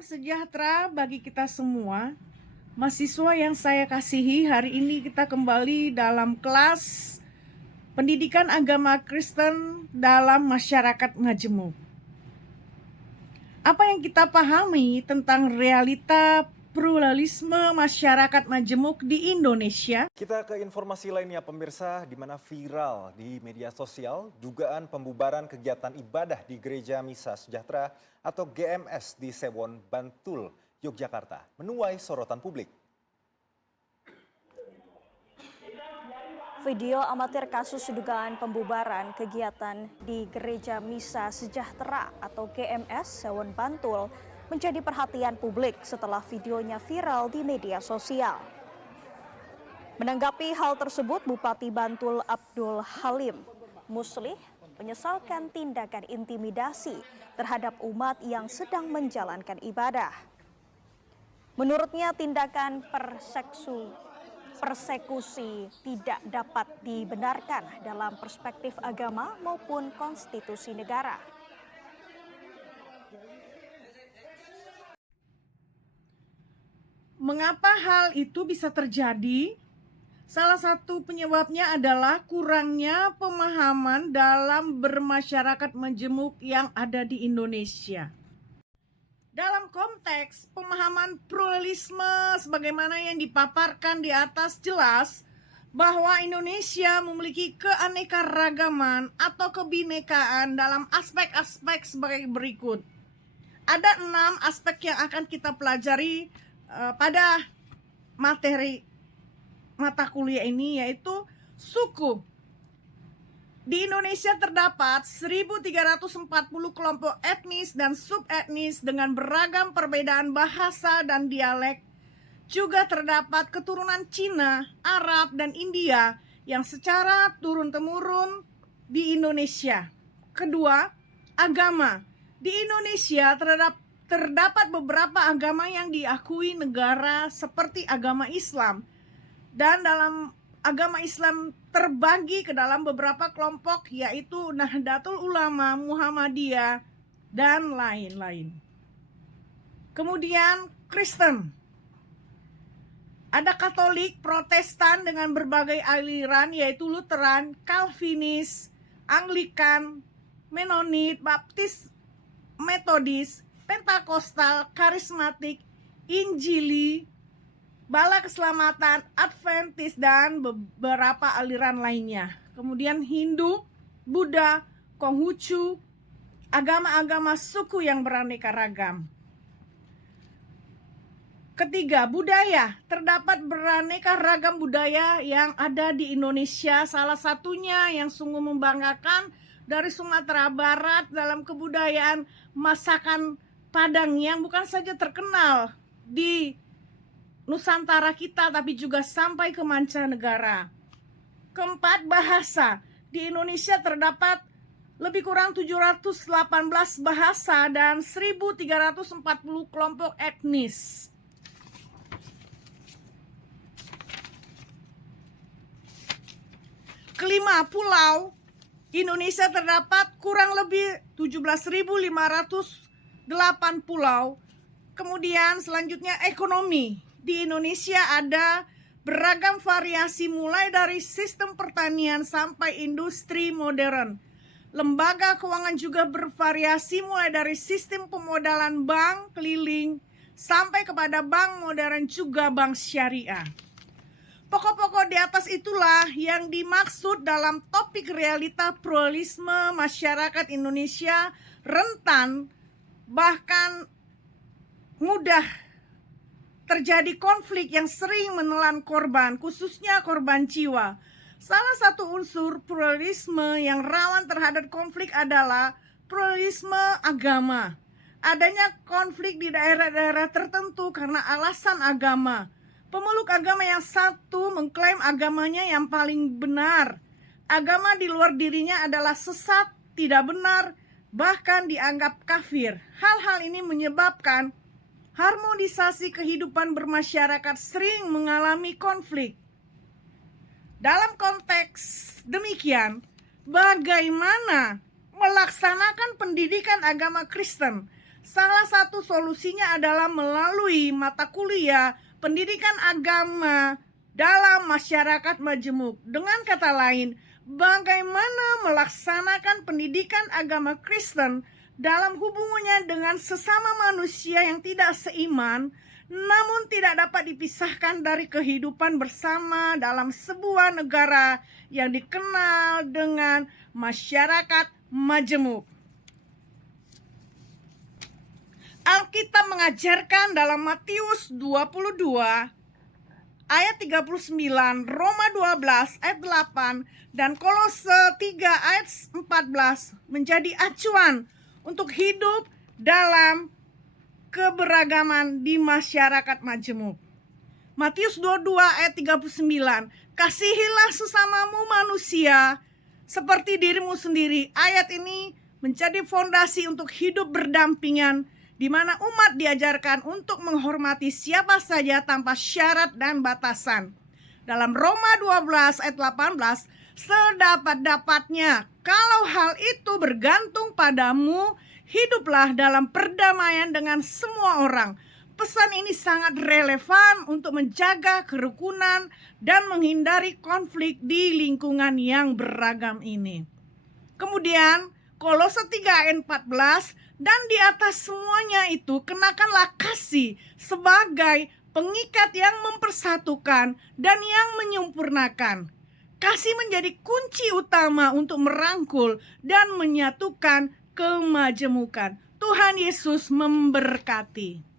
Salam sejahtera bagi kita semua. Mahasiswa yang saya kasihi, hari ini kita kembali dalam kelas Pendidikan Agama Kristen dalam Masyarakat Majemuk. Apa yang kita pahami tentang realita pluralisme masyarakat majemuk di Indonesia? Kita ke informasi lainnya pemirsa, di mana viral di media sosial dugaan pembubaran kegiatan ibadah di Gereja Misa Sejahtera atau GMS di Sewon, Bantul, Yogyakarta menuai sorotan publik. Video amatir kasus dugaan pembubaran kegiatan di Gereja Misa Sejahtera atau GMS Sewon, Bantul menjadi perhatian publik setelah videonya viral di media sosial. Menanggapi hal tersebut, Bupati Bantul Abdul Halim Muslih menyesalkan tindakan intimidasi terhadap umat yang sedang menjalankan ibadah. Menurutnya, tindakan persekusi tidak dapat dibenarkan dalam perspektif agama maupun konstitusi negara. Mengapa hal itu bisa terjadi? Salah satu penyebabnya adalah kurangnya pemahaman dalam bermasyarakat majemuk yang ada di Indonesia. Dalam konteks pemahaman pluralisme sebagaimana yang dipaparkan di atas, jelas bahwa Indonesia memiliki keanekaragaman atau kebinekaan dalam aspek-aspek sebagai berikut. Ada 6 aspek yang akan kita pelajari pada materi mata kuliah ini, yaitu suku. Di Indonesia terdapat 1.340 kelompok etnis dan subetnis dengan beragam perbedaan bahasa dan dialek. Juga terdapat keturunan Cina, Arab, dan India yang secara turun-temurun di Indonesia. Kedua, agama. Di Indonesia terdapat beberapa agama yang diakui negara seperti agama Islam. Dan dalam agama Islam terbagi ke dalam beberapa kelompok, yaitu Nahdlatul Ulama, Muhammadiyah, dan lain-lain. Kemudian Kristen. Ada Katolik, Protestan dengan berbagai aliran, yaitu Lutheran, Calvinis, Anglikan, Menonit, Baptis, Metodis, Pentakostal, Karismatik, Injili, Bala Keselamatan, Adventis, dan beberapa aliran lainnya. Kemudian Hindu, Buddha, Konghucu, agama-agama suku yang beraneka ragam. Ketiga, budaya. Terdapat beraneka ragam budaya yang ada di Indonesia. Salah satunya yang sungguh membanggakan dari Sumatera Barat dalam kebudayaan masakan Padang yang bukan saja terkenal di Nusantara kita, tapi juga sampai ke mancanegara. Keempat, bahasa. Di Indonesia terdapat lebih kurang 718 bahasa dan 1.340 kelompok etnis. Kelima, pulau. Indonesia terdapat kurang lebih 17.508 pulau. Kemudian selanjutnya ekonomi. Di Indonesia ada beragam variasi mulai dari sistem pertanian sampai industri modern. Lembaga keuangan juga bervariasi mulai dari sistem pemodalan bank keliling sampai kepada bank modern juga bank syariah. Pokok-pokok di atas itulah yang dimaksud dalam topik realita pluralisme masyarakat Indonesia rentan bahkan mudah terjadi konflik yang sering menelan korban, khususnya korban jiwa. Salah satu unsur pluralisme yang rawan terhadap konflik adalah pluralisme agama. Adanya konflik di daerah-daerah tertentu karena alasan agama. Pemeluk agama yang satu mengklaim agamanya yang paling benar. Agama di luar dirinya adalah sesat, tidak benar, bahkan dianggap kafir. Hal-hal ini menyebabkan harmonisasi kehidupan bermasyarakat sering mengalami konflik. Dalam konteks demikian, bagaimana melaksanakan pendidikan agama Kristen Salah satu solusinya adalah melalui mata kuliah pendidikan agama dalam masyarakat majemuk. Dengan kata lain, bagaimana melaksanakan pendidikan agama Kristen dalam hubungannya dengan sesama manusia yang tidak seiman, namun tidak dapat dipisahkan dari kehidupan bersama dalam sebuah negara yang dikenal dengan masyarakat majemuk. Alkitab mengajarkan dalam Matius 22 ayat 39, Roma 12 ayat 8, dan Kolose 3 ayat 14 menjadi acuan untuk hidup dalam keberagaman di masyarakat majemuk. Matius 22 ayat 39, kasihilah sesamamu manusia seperti dirimu sendiri. Ayat ini menjadi fondasi untuk hidup berdampingan, di mana umat diajarkan untuk menghormati siapa saja tanpa syarat dan batasan. Dalam Roma 12 ayat 18, sedapat-dapatnya kalau hal itu bergantung padamu, hiduplah dalam perdamaian dengan semua orang. Pesan ini sangat relevan untuk menjaga kerukunan dan menghindari konflik di lingkungan yang beragam ini. Kemudian Kolose 3 ayat 14, dan di atas semuanya itu kenakanlah kasih sebagai pengikat yang mempersatukan dan yang menyempurnakan. Kasih menjadi kunci utama untuk merangkul dan menyatukan kemajemukan. Tuhan Yesus memberkati.